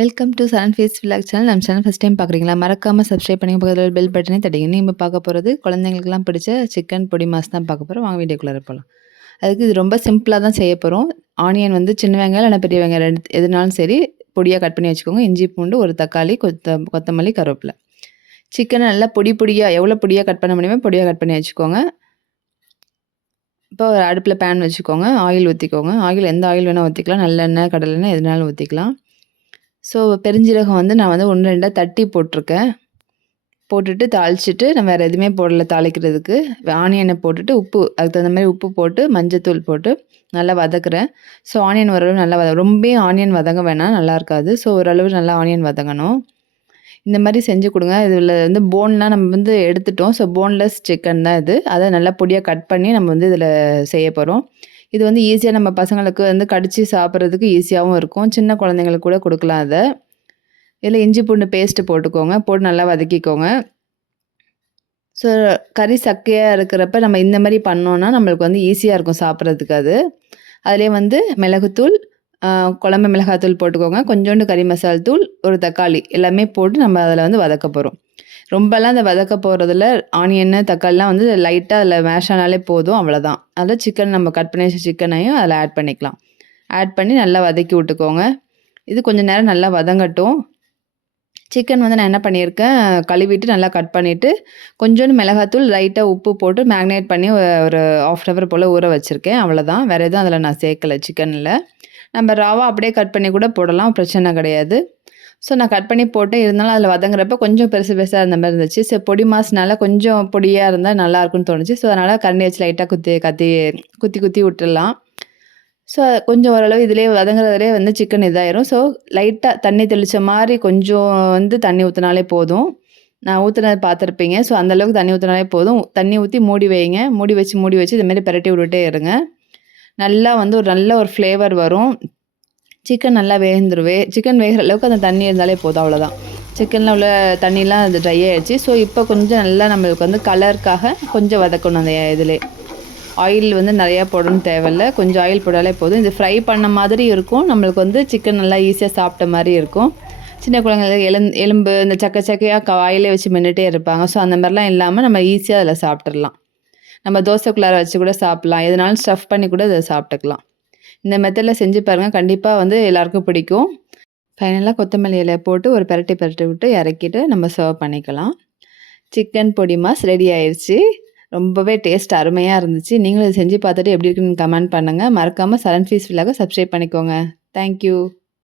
Welcome to Charan face vlog channel. நம்ம channel first time பார்க்குறீங்களா? மறக்காமல் சப்ஸ்கிரைப் பண்ணி பக்கத்தில் பெல் பட்டனே தட்டிங்க. நம்ம பார்க்க போகிறது குழந்தைங்களுக்குலாம் பிடிச்ச சிக்கன் பொடி மாஸ் தான் பார்க்க போகிறோம். வாங்க வீடியோக்குள்ளே போகலாம். அதுக்கு இது ரொம்ப சிம்பிளாக தான் செய்ய போகிறோம். ஆனியன் வந்து சின்ன வெங்காயம் இல்லைனா பெரிய வெங்காயம் எதுனாலும் சரி பொடியாக கட் பண்ணி வச்சுக்கோங்க. இஞ்சி பூண்டு, ஒரு தக்காளி, கொத்தமல்லி, கருவேப்பிலை. சிக்கனை நல்லா பொடியாக எவ்வளோ பொடியாக கட் பண்ண முடியுமோ பொடியாக கட் பண்ணி வச்சுக்கோங்க. இப்போ அடுப்பில் பேன் வச்சுக்கோங்க. ஆயில் ஊற்றிக்கோங்க. ஆயில் எந்த ஆயில் வேணால் ஊற்றிக்கலாம். நல்லெண்ணெய், கடலெண்ணெய் எதுனாலும் ஊற்றிக்கலாம். ஸோ பெருஞ்சீரகம் வந்து நான் வந்து 1, 2 தட்டி போட்டிருக்கேன். போட்டுட்டு தாளிச்சிட்டு நான் வேறு எதுவுமே போடல தாளிக்கிறதுக்கு. ஆனியனை போட்டுட்டு அதுக்கு தகுந்த மாதிரி உப்பு போட்டு மஞ்சத்தூள் போட்டு நல்லா வதக்குறேன். ஸோ ஆனியன் ஓரளவு நல்லா ரொம்பவே ஆனியன் வதங்க வேணாம், நல்லா இருக்காது. ஸோ ஓரளவு நல்லா ஆனியன் வதங்கணும். இந்த மாதிரி செஞ்சு கொடுங்க. இதில் வந்து போன்லாம் நம்ம வந்து எடுத்துட்டோம். ஸோ போன்லெஸ் சிக்கன் தான் இது. அதை நல்லா பொடியாக கட் பண்ணி நம்ம வந்து இதில் செய்ய போகிறோம். இது வந்து ஈஸியாக நம்ம பசங்களுக்கு வந்து கடிச்சு சாப்பிட்றதுக்கு ஈஸியாகவும் இருக்கும். சின்ன குழந்தைங்களுக்கு கூட கொடுக்கலாம் அதை. இதில் இஞ்சி பூண்டு பேஸ்ட்டு போட்டுக்கோங்க. போட்டு நல்லா வதக்கிக்கோங்க. ஸோ கறி சக்கையாக இருக்கிறப்ப நம்ம இந்த மாதிரி பண்ணோன்னா நம்மளுக்கு வந்து ஈஸியாக இருக்கும் சாப்பிட்றதுக்கு அது. அதிலே வந்து மிளகுத்தூள், குழம்பு மிளகாத்தூள் போட்டுக்கோங்க. கொஞ்சோண்டு கறி மசால் தூள், ஒரு தக்காளி எல்லாமே போட்டு நம்ம அதில் வந்து வதக்க போகிறோம். ரொம்பலாம் அந்த வதக்க போகிறதில்ல. ஆனியன்னு, தக்காளிலாம் வந்து லைட்டாக அதில் மேஷ் ஆனாலே போதும், அவ்வளோதான். அதில் சிக்கன் நம்ம கட் பண்ணி வச்ச சிக்கனையும் அதில் ஆட் பண்ணிக்கலாம். ஆட் பண்ணி நல்லா வதக்கி விட்டுக்கோங்க. இது கொஞ்சம் நேரம் நல்லா வதங்கட்டும். சிக்கன் வந்து நான் என்ன பண்ணியிருக்கேன், கழுவிட்டு நல்லா கட் பண்ணிவிட்டு கொஞ்சோண்டு மிளகாத்தூள், லைட்டாக உப்பு போட்டு மேக்னேட் பண்ணி ஒரு 1/2 ஹவர் போல் ஊற வச்சுருக்கேன். அவ்வளோதான். வேறு எதுவும் அதில் நான் சேர்க்கலை சிக்கனில். நம்ம ராவாக அப்படியே கட் பண்ணி கூட போடலாம், பிரச்சனை கிடையாது. ஸோ நான் கட் பண்ணி போட்டேன். இருந்தாலும் அதில் வதங்குறப்ப கொஞ்சம் பெருசு பெருசாக இருந்த மாதிரி இருந்துச்சு. ஸோ பொடி மாஸ்னால கொஞ்சம் பொடியாக இருந்தால் நல்லாயிருக்குன்னு தோணுச்சு. ஸோ அதனால் கரண்டி வச்சு லைட்டாக குத்தி குத்தி விட்டுடலாம். ஸோ கொஞ்சம் ஓரளவு இதிலே வதங்குறதுலே வந்து சிக்கன் இதாயிரும். ஸோ லைட்டாக தண்ணி தெளித்த மாதிரி கொஞ்சம் வந்து தண்ணி ஊற்றினாலே போதும். நான் ஊற்றுனது பார்த்துருப்பீங்க. ஸோ அந்தளவுக்கு தண்ணி ஊற்றினாலே போதும். தண்ணி ஊற்றி மூடி வைங்க. மூடி வச்சு இதுமாரி பிரட்டி விட்டுட்டே இருங்க. நல்லா வந்து நல்ல ஒரு ஃப்ளேவர் வரும். சிக்கன் நல்லா சிக்கன் வேகிற அளவுக்கு அந்த தண்ணி இருந்தாலே போதும், அவ்வளோதான். சிக்கனில் உள்ள தண்ணிலாம் அது ட்ரை ஆகிடுச்சு. ஸோ இப்போ கொஞ்சம் நல்லா நம்மளுக்கு வந்து கலருக்காக கொஞ்சம் வதக்கணும். அந்த இதிலே ஆயில் வந்து நிறையா போடணும்னு தேவையில்ல. கொஞ்சம் ஆயில் போடாலே போதும். இது ஃப்ரை பண்ண மாதிரி இருக்கும். நம்மளுக்கு வந்து சிக்கன் நல்லா ஈஸியாக சாப்பிட்ட மாதிரி இருக்கும். சின்ன குழந்தைங்களுக்கு எலும்பு இந்த சக்கையாக வாயிலே வச்சு மென்னுட்டே இருப்பாங்க. ஸோ அந்த மாதிரிலாம் இல்லாமல் நம்ம ஈஸியாக அதில் சாப்பிட்றலாம். நம்ம தோசைக்குள்ளார வச்சு கூட சாப்பிட்லாம். எதுனாலும் ஸ்டஃப் பண்ணி கூட இதை சாப்பிட்டுக்கலாம். இந்த மெத்தடில் செஞ்சு பாருங்கள். கண்டிப்பாக வந்து எல்லாருக்கும் பிடிக்கும். ஃபைனலாக கொத்தமல்லி இலை போட்டு ஒரு பிரட்டி விட்டு இறக்கிட்டு நம்ம சர்வ் பண்ணிக்கலாம். சிக்கன் பொடி மாஸ் ரெடி ஆயிடுச்சு. ரொம்பவே டேஸ்ட் அருமையாக இருந்துச்சு. நீங்களும் இதை செஞ்சு பார்த்துட்டு எப்படி இருக்குன்னு கமெண்ட் பண்ணுங்கள். மறக்காமல் சரண் ஃபீஸ் விலாக சப்ஸ்கிரைப் பண்ணிக்கோங்க. தேங்க்யூ.